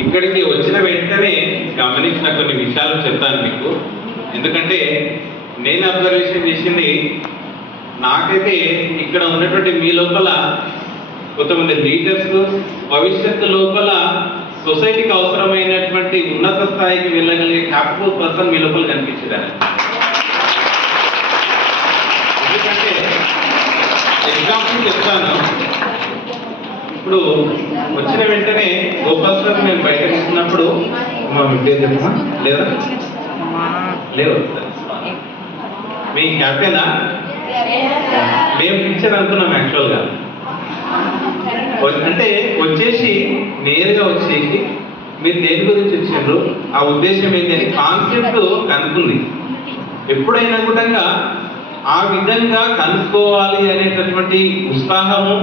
ఇక్కడికి వచ్చిన వెంటనే గమనించిన కొన్ని విషయాలు చెప్తాను మీకు. ఎందుకంటే నేను అబ్జర్వేషన్ చేసింది, నాకైతే ఇక్కడ ఉన్నటువంటి మీ లోపల కొంతమంది లీడర్స్ భవిష్యత్తు లోపల సొసైటీకి అవసరమైనటువంటి ఉన్నత స్థాయికి వెళ్ళగలిగే క్యాపబుల్ పర్సన్ మీ లోపల కనిపించడానికి. ఎందుకంటే ఎగ్జాంపుల్ చెప్తాను. ఇప్పుడు వచ్చిన వెంటనే గోపాల్ సార్ మేము బయట తీసుకున్నప్పుడు మా పేరు చెప్పమా లేదా లేవు మీ క్యాప్టెనా మేము పిక్చర్ అనుకున్నాం యాక్చువల్గా. అంటే వచ్చేసి నేరుగా వచ్చేసి మీరు దేని గురించి వచ్చిండ్రు, ఆ ఉద్దేశం ఏంటి అని కాన్సెప్ట్ కనుక్కుంది. ఎప్పుడైనా కూడా ఆ విధంగా కనుక్కోవాలి అనేటటువంటి ఉత్సాహము,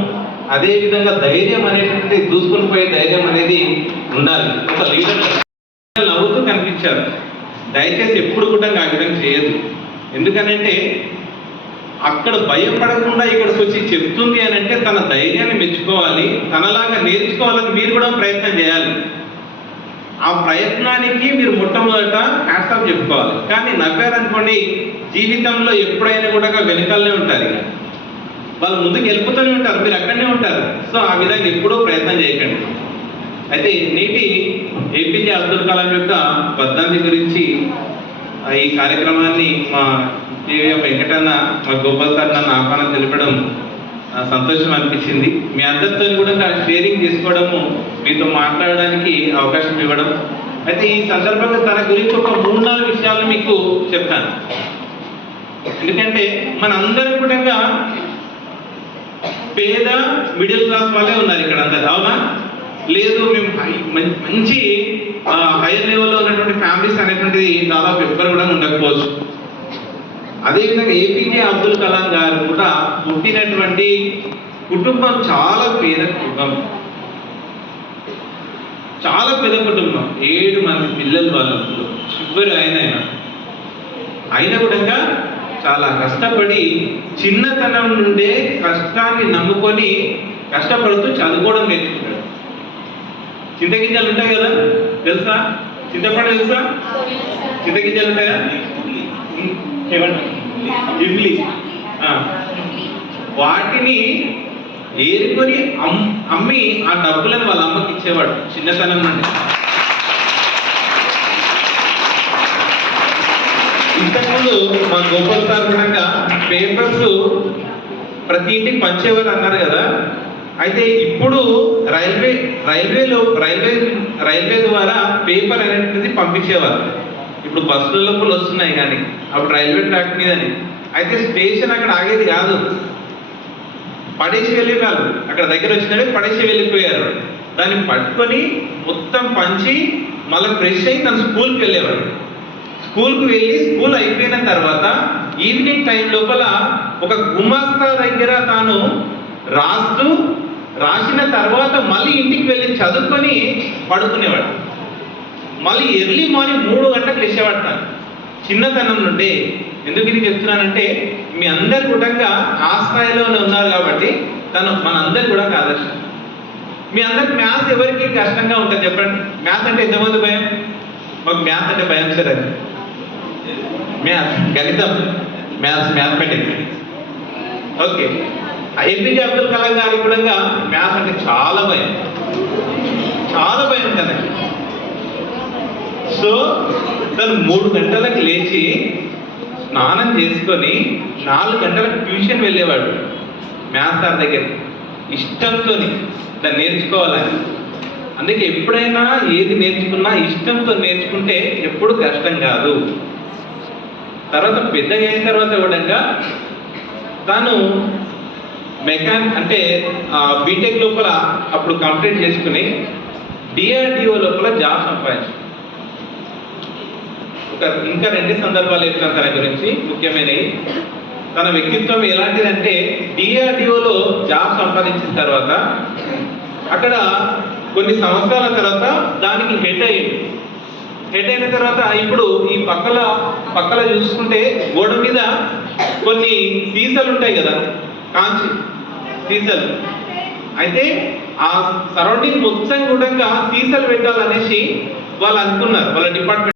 అదే విధంగా ధైర్యం అనేటువంటి దూసుకొని పోయే ధైర్యం అనేది ఉండాలి. ఒక లీడర్ నవ్వుతూ కనిపించారు. దయచేసి ఎప్పుడు కూడా ఆ విధంగా చేయదు. ఎందుకనంటే అక్కడ భయపడకుండా ఇక్కడికి వచ్చి చెప్తుంది అని అంటే తన ధైర్యాన్ని మెచ్చుకోవాలి, తనలాగా నేర్చుకోవాలని మీరు కూడా ప్రయత్నం చేయాలి. ఆ ప్రయత్నానికి మీరు మొట్టమొదట హ్యాట్స్ ఆఫ్ చెప్పుకోవాలి. కానీ నవ్వారనుకోండి, జీవితంలో ఎప్పుడైనా కూడా వెనుకలనే ఉంటారు. వాళ్ళు ముందుకు వెళ్ళిపోతూనే ఉంటారు, మీరు అక్కడనే ఉంటారు. సో ఆ విధంగా ఎప్పుడూ ప్రయత్నం చేయకండి. అయితే నేటి ఏపీజే అబ్దుల్ కలాం యొక్క వర్ధంతి గురించి ఈ కార్యక్రమాన్ని మా వెంకటన్న, మా గోపాల్ సార్ నన్ను ఆహ్వానం తెలిపడం సంతోషం అనిపించింది. మీ అందరితో కూడా షేరింగ్ చేసుకోవడము, మీతో మాట్లాడడానికి అవకాశం ఇవ్వడం. అయితే ఈ సందర్భంగా తన గురించి ఒక 3-4 విషయాలు మీకు చెప్తాను. ఎందుకంటే మనందరం కూడా పేద మిడిల్ క్లాస్ వాళ్ళే ఉన్నారు ఇక్కడ అందరు, అవునా? లేదు మేము మంచి హైయర్ లెవెల్లో ఉన్నటువంటి ఫ్యామిలీస్ అనేటువంటిది దాదాపు ఎవ్వరు కూడా ఉండకపోవచ్చు. అదేవిధంగా ఏపీజే అబ్దుల్ కలాం గారు కూడా పుట్టినటువంటి కుటుంబం చాలా పేద కుటుంబం, చాలా పెద్ద కుటుంబం. 7 మంది పిల్లలు వాళ్ళు, చివరి అయినా కూడా చాలా కష్టపడి చిన్నతనం నుండే కష్టాన్ని నమ్ముకొని కష్టపడుతూ చదువుకోవడం నేర్చుకుంటాడు. చింతగింజలు ఉంటాయి కదా, తెలుసా? చింతపండు తెలుసా? చింతగింజలు ఉంటాయా? ఇడ్లీ, వాటిని ఏరుకొని అమ్మి ఆ డబ్బులను వాళ్ళ అమ్మకి ఇచ్చేవాడు చిన్నతనం నుండి. ఇంతకుముందు మా గోపాల్ సార్ కూడా పేపర్స్ ప్రతి ఇంటికి పంచేవారు అన్నారు కదా. అయితే ఇప్పుడు రైల్వే ద్వారా పేపర్ అనేది పంపించేవారు. ఇప్పుడు బస్సుల లోపల వస్తున్నాయి, కానీ అప్పుడు రైల్వే ట్రాక్ మీదని. అయితే స్టేషన్ అక్కడ ఆగేది కాదు, పడేసి వెళ్ళేవాళ్ళు. అక్కడ దగ్గర వచ్చినట్టే పడేసి వెళ్ళిపోయారు. దాన్ని పట్టుకొని మొత్తం పంచి మళ్ళీ ఫ్రెష్ అయ్యి తను స్కూల్కి వెళ్ళేవాడు. స్కూల్కి వెళ్ళి స్కూల్ అయిపోయిన తర్వాత ఈవినింగ్ టైం లోపల ఒక గుమాస్తా దగ్గర తాను రాసిన తర్వాత మళ్ళీ ఇంటికి వెళ్ళి చదువుకొని పడుకునేవాడు. మళ్ళీ ఎర్లీ మార్నింగ్ 3 గంటలకు లేచేవాడు తాను చిన్నతనం నుండే. ఎందుకు ఇది చెప్తున్నానంటే మీ అందరు కూడా ఆ స్థాయిలోనే ఉన్నారు కాబట్టి తను మనందరు కూడా ఆదర్శం. మీ అందరికి మ్యాథ్స్ ఎవరికి కష్టంగా ఉంటుంది చెప్పండి? మ్యాథ్స్ అంటే ఎంతమంది భయం? మాకు మ్యాథ్స్ అంటే భయం సార్. అది మ్యాథ్స్, గణితం, mathematics. Okay, APJ Abdul Kalam గారికి కూడా మ్యాథ్స్ అంటే చాలా భయం కదండి. సో తను 3 గంటలకు లేచి స్నానం చేసుకొని 4 గంటలకు ట్యూషన్ వెళ్ళేవాడు మ్యాథ్స్ సార్ దగ్గర, ఇష్టంతో దాన్ని నేర్చుకోవాలని. అందుకే ఎప్పుడైనా ఏది నేర్చుకున్నా ఇష్టంతో నేర్చుకుంటే ఎప్పుడు కష్టం కాదు. తర్వాత పెద్దగా అయిన తర్వాత కూడా తాను అంటే బీటెక్ లోపల అప్పుడు కంప్లీట్ చేసుకుని డిఆర్డిఓ లోపల జాబ్ సంపాదించాడు. ఇంకా 2 సందర్భాలు చెప్తాను తన గురించి ముఖ్యమైనవి. తన వ్యక్తిత్వం ఎలాంటిదంటే డిఆర్డిఓలో జాబ్ సంపాదించిన తర్వాత అక్కడ కొన్ని సంవత్సరాల తర్వాత దానికి హెడ్ అయిన తర్వాత ఇప్పుడు ఈ పక్కల చూసుకుంటే గోడ మీద కొన్ని సీసాలు ఉంటాయి కదా, కాంచి సీసాలు. అయితే ఆ సరౌండింగ్ మొత్తం కూడా సీసాలు పెట్టాలనేసి వాళ్ళు అనుకున్నారు వాళ్ళ డిపార్ట్మెంట్